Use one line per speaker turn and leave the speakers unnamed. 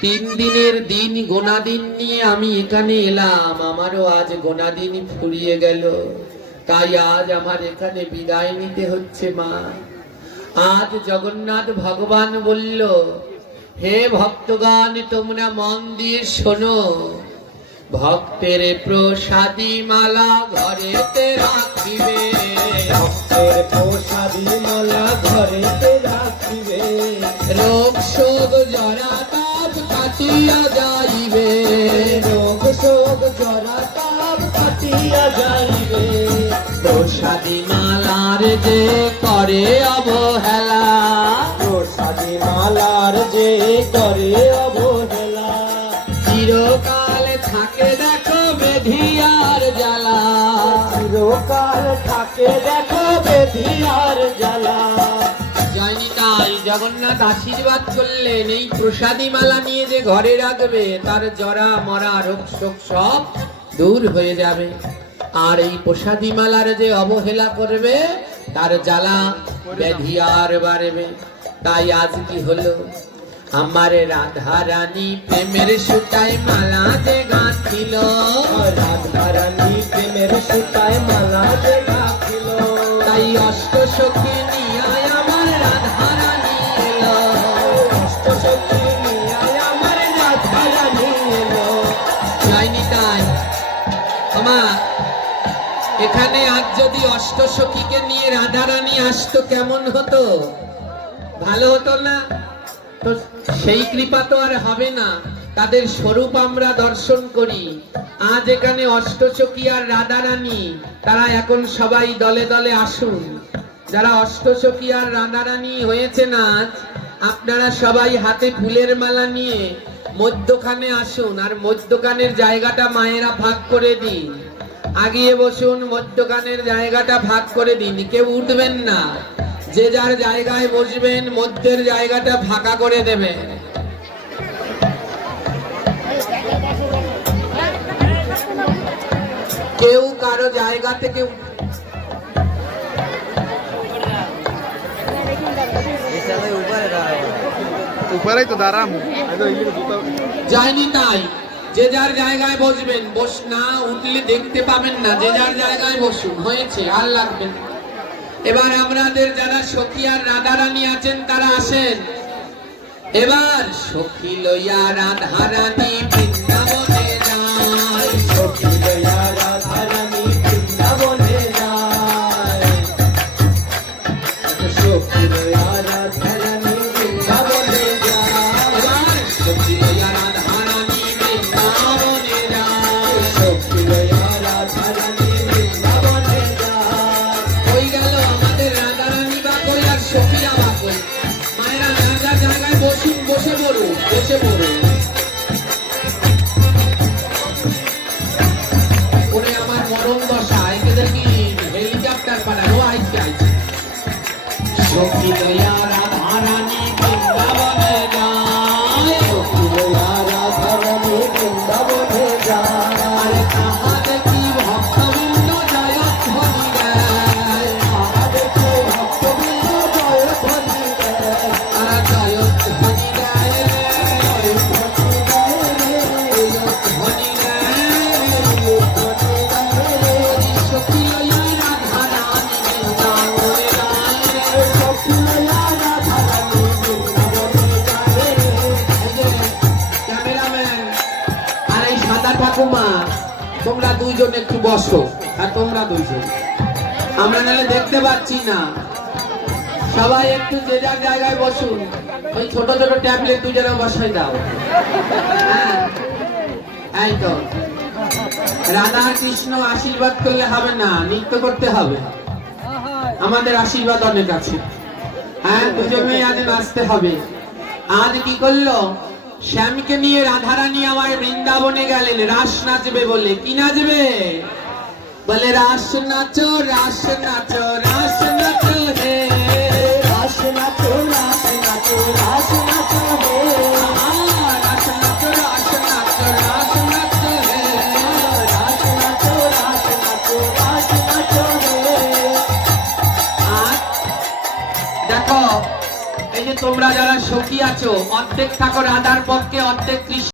তিন দিনের দিন গোনা দিন নিয়ে আমি এখানে এলাম। আমারও আজ গোনা দিন ফুরিয়ে গেল। তাই আজ আমার এখানে বিদায় নিতে হচ্ছে মা। আজ জগন্নাথ ভগবান বলল, হে ভক্তগণ, তোমরা মন দিয়ে শোনো। ভক্তের প্রসাদী মালা ঘরেতে রাখিবে।
ভক্তের প্রসাদী মালা ঘরেতে রাখিবে।
রোগ শোক জরা তাপ কাটিয়া যাইবে।
রোগ শোক জরা কাটিয়া যাইবে।
প্রসাদী মালার যে করে অবহেলা।
প্রসাদী মালার যে করে অবহেলা।
চিরকাল থাকে দেখো বেধিয়ার জ্বালা।
চিরকাল থাকে দেখো বেধিয়ার জ্বালা।
তাই জগন্নাথ আশীর্বাদ করলেন এই প্রসাদী মালা নিয়ে যে ঘরে রাখবে তার জরা মরা রোগ শোক সব দূর হয়ে যাবে। আর এই প্রসাদী মালার যে অবহেলা করবে তার জ্বালা ব্যাধি আর বাড়বে। তাই আজ কি হলো? আমার রাধা রানী প্রেমের সুতায় মালা যে গাঁথিল।
রাধারানী প্রেমের সুতায় মালা যে রাখিল
তাই অষ্ট আমা এখানে আজ যদি অষ্টসখীকে নিয়ে রাধারানী আসতো, কেমন হতো? ভালো হতো না? তো সেই কৃপা তো আর হবে না। তাদের স্বরূপ আমরা দর্শন করি। আজ এখানে অষ্টসখী আর রাধারানী, তারা এখন সবাই দলে দলে আসুন। যারা অষ্টসখী আর রাধারানী হয়েছে না আপনারা সবাই হাতে ফুলের মালা নিয়ে মধ্যখানে আসুন, আর মধ্যখানের জায়গাটা মায়েরা ভাগ করে দিন। আগিয়ে বসুন, মধ্যখানের জায়গাটা ভাগ করে দিন। কেউ উঠবেন না। যে যার জায়গায় বসবেন, মধ্যের জায়গাটা ফাঁকা করে দেবেন। কেউ কারও জায়গা থেকে
উপরেই তো দাঁড়াম।
যায়নি তাই। যে যার জায়গায় বসবেন, বস না উঠলে দেখতে পাবেন না। যে যার জায়গায় বসুন, হয়েছে, আর লাগবে এবার আমাদের যারা সখী আর রাধা রানী আছেন, তারা আসেন। এবার সখী লইয়া
রাধা রানী বৃন্দাবনে
Тимуру. দুইজন একটু বসো, আর তোমরা দুইজন। আমরা নাহলে দেখতে পাচ্ছি না। সবাই একটু যে যার জায়গায় বসুন। ওই ছোট ছোট ট্যাবলেট দুজনে বসাই দাও। হ্যাঁ তো। রাধা কৃষ্ণ আশীর্বাদ করলে হবে না, নৃত্য করতে হবে। আমাদের আশীর্বাদ অনেক আছে। হ্যাঁ দুজনেই আজ নাচতে হবে। আজ কি করল? শ্যামকে নিয়ে রাধারানী আমার বৃন্দাবনে গেলেন। রাস নাচবে বলে। কি নাচবে? বলে, রাস নাচো রাস নাচো রাস নাচো হে যে তোমরা যারা সখী আছো অর্ধেক ঠাকুর রাধার পক্ষে অর্ধেক কৃষ্ণ